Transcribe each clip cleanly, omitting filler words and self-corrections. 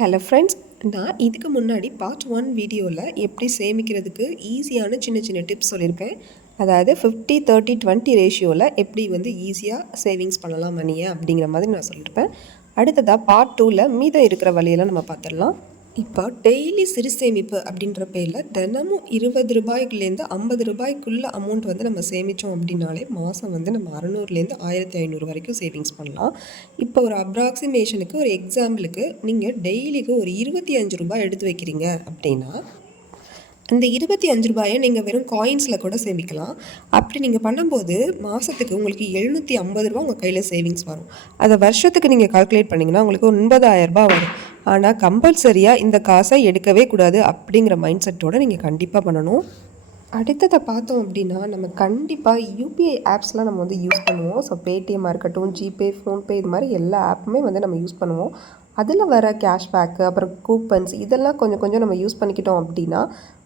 Hello friends, நான் இதுக்கு முன்னாடி பார்ட் 1 வீடியோவில் எப்படி சேமிக்கிறதுக்கு ஈஸியான சின்ன சின்ன டிப்ஸ் சொல்லியிருப்பேன். அதாவது 50-30-20 ரேஷியோவில் எப்படி வந்து ஈஸியாக சேவிங்ஸ் பண்ணலாம் மணியை அப்படிங்கிற மாதிரி நான் சொல்லியிருப்பேன். அடுத்ததாக பார்ட் 2ல் மீதம் இருக்கிற வழியெல்லாம் நம்ம பார்த்துடலாம். இப்போ டெய்லி சிறு சேமிப்பு அப்படின்ற பேரில் தினமும் 20 ரூபாய்க்குலேருந்து 50 ரூபாய்க்குள்ள அமௌண்ட் வந்து நம்ம சேமித்தோம் அப்படின்னாலே மாதம் வந்து நம்ம 600லேருந்து 1500 வரைக்கும் சேவிங்ஸ் பண்ணலாம். இப்போ ஒரு அப்ராக்சிமேஷனுக்கு ஒரு எக்ஸாம்பிளுக்கு நீங்கள் டெய்லிக்கு ஒரு 25 ரூபாய் எடுத்து வைக்கிறீங்க அப்படின்னா அந்த 25 ரூபாயை நீங்கள் வெறும் காயின்ஸில் கூட சேமிக்கலாம். அப்படி நீங்கள் பண்ணும்போது மாதத்துக்கு உங்களுக்கு 750 ரூபா உங்கள் கையில் சேவிங்ஸ் வரும். அதை வருஷத்துக்கு நீங்கள் கால்குலேட் பண்ணிங்கன்னா உங்களுக்கு 9000 ரூபா வரும். ஆனால் கம்பல்சரியாக இந்த காசை எடுக்கவே கூடாது அப்படிங்கிற மைண்ட் செட்டோடு நீங்கள் கண்டிப்பாக பண்ணணும். அடுத்ததை பார்த்தோம் அப்படின்னா நம்ம கண்டிப்பாக யூபிஐ ஆப்ஸ்லாம் நம்ம வந்து யூஸ் பண்ணுவோம். ஸோ பேடிஎம்மாக இருக்கட்டும், ஜிபே, ஃபோன்பே, இது மாதிரி எல்லா ஆப்புமே வந்து நம்ம யூஸ் பண்ணுவோம். அதில் வர கேஷ்பேக்கு, அப்புறம் கூப்பன்ஸ், இதெல்லாம் கொஞ்சம் கொஞ்சம் நம்ம யூஸ் பண்ணிக்கிட்டோம் அப்படின்னா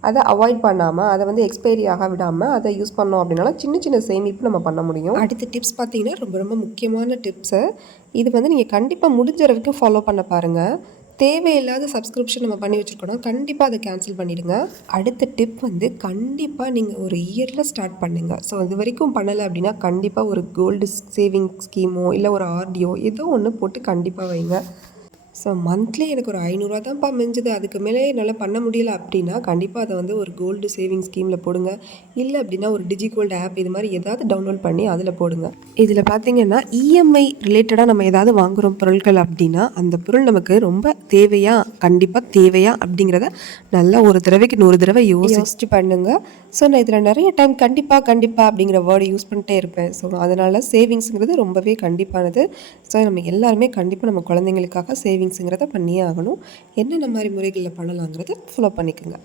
அதை அவாய்ட் பண்ணாமல், அதை வந்து எக்ஸ்பைரி ஆக விடாமல் அதை யூஸ் பண்ணோம் அப்படின்னாலும் சின்ன சின்ன சேமிப்பு நம்ம பண்ண முடியும். அடுத்த டிப்ஸ் பார்த்தீங்கன்னா ரொம்ப ரொம்ப முக்கியமான டிப்ஸு. இது வந்து நீங்கள் கண்டிப்பாக முடிஞ்ச வரைக்கும் ஃபாலோ பண்ண பாருங்கள். தேவையில்லாத சப்ஸ்கிரிப்ஷன் நம்ம பண்ணி வச்சுருக்கோன்னா கண்டிப்பாக அதை கேன்சல் பண்ணிவிடுங்க. அடுத்த டிப் வந்து கண்டிப்பாக நீங்கள் ஒரு இயரில் ஸ்டார்ட் பண்ணுங்கள். ஸோ இது வரைக்கும் பண்ணலை அப்படின்னா கண்டிப்பாக ஒரு கோல்டு சேவிங் ஸ்கீமோ இல்லை ஒரு ஆர்டியோ ஏதோ ஒன்று போட்டு கண்டிப்பாக வைங்க. ஸோ மந்த்லி எனக்கு ஒரு 500 தான்ப்பா மிஞ்சுது, அதுக்கு மேலே என்னால் பண்ண முடியலை அப்படின்னா கண்டிப்பாக அதை வந்து ஒரு கோல்டு சேவிங் ஸ்கீமில் போடுங்க. இல்லை அப்படின்னா ஒரு டிஜி கோல்டு ஆப் இது மாதிரி ஏதாவது டவுன்லோட் பண்ணி அதில் போடுங்க. இதில் பார்த்திங்கன்னா இஎம்ஐ ரிலேட்டடாக நம்ம ஏதாவது வாங்குகிறோம் பொருட்கள் அப்படின்னா அந்த பொருள் நமக்கு ரொம்ப தேவையா, கண்டிப்பாக தேவையா அப்படிங்கிறத நல்லா ஒரு தடவைக்கு 100 தடவை யோசிச்சு பண்ணுங்கள். ஸோ நான் இதில் நிறைய டைம் கண்டிப்பாக அப்படிங்கிற வேர்டு யூஸ் பண்ணிட்டே இருப்பேன். ஸோ அதனால் சேவிங்ஸுங்கிறது ரொம்பவே கண்டிப்பானது. ஸோ நம்ம எல்லாருமே கண்டிப்பாக நம்ம குழந்தைங்களுக்காக சேவிங்ஸுங்கிறத பண்ணியே ஆகணும். என்னென்ன மாதிரி முறைகளில் பண்ணலாங்கிறத ஃபாலோ பண்ணிக்கோங்க.